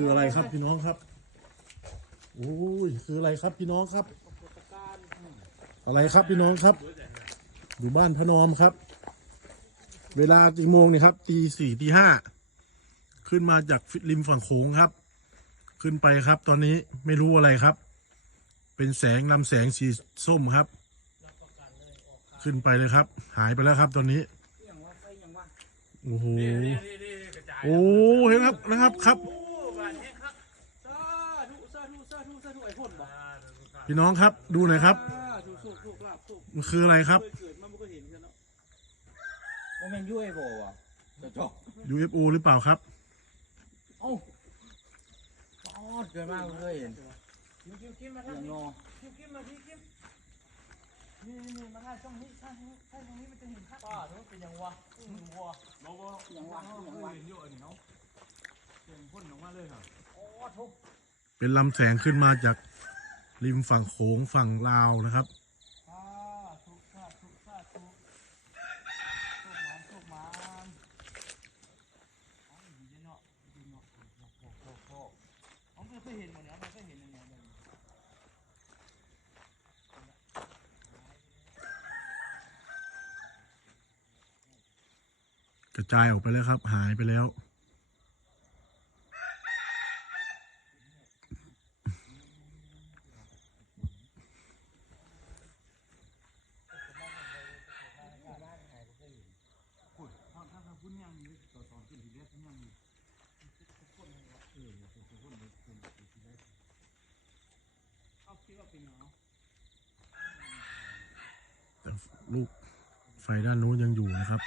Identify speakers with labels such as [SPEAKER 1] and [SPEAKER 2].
[SPEAKER 1] คืออะไรครับพี่น้องครับโอ้ยคืออะไรครับพี่น้องครับ อะไรครับพี่น้องครับ อยู่บ้านพนอมครับ เวลากี่โมงเนี่ยครับตีสี่ตีห้าขึ้นมาจากริมฝั่งโขงครับ ขึ้นไปครับ ตอนนี้ไม่รู้อะไรครับ เป็นแสงลำแสงสีส้มครับ ขึ้นไปเลยครับ หายไปแล้วครับ ตอนนี้โอ้โหโอ้เห็นครับนะครับครับ สาธุสาธุสาธุสาธุไอ้พ่นบ่ พี่น้องครับดูหน่อยครับสาธุสุขสุขลาภสุขมันคืออะไรครับเคยเกิดมาไม่เคยเห็นกันเนาะว่าแม่นยุ่ยโบอะจะจบ UFO หรือเปล่าครับ เอ้าอ๋อเกินมากเลยเห็นคิมคิมคิมมายัทางงนี้งอคิมคิมมาที่คิมนี่นี่นี่มาถ่ายช่องนี้ถ่ายช่องถ่ายช่องนี้มันจะเห็นภาพป้าทุกเป็นยังวะอืมวัวบ่บ่ยังวะยังวะเห็นอยู่อันนี้เนาะเสียงพ่นออกมาเลยครับโอ้ทุกเป็นลำแสงขึ้นมาจาก ริมฝั่งโขงฝั่งลาวนะครับกระจายออกไปแล้วครับ หายไปแล้ว คยเห็นหมดเนี่ยผมเคยเห็นอันเนี้ยเลยกระจายออกไปแล้วครับหายไปแล้วถ้าถ้าถ้าพุ่นยังมีต่อต่อขึ้นทีเดียวพุ่นยังมีเอาคิดว่าเป็นเนาะแต่ลูกไฟด้านโน้นยังอยู่นะครับ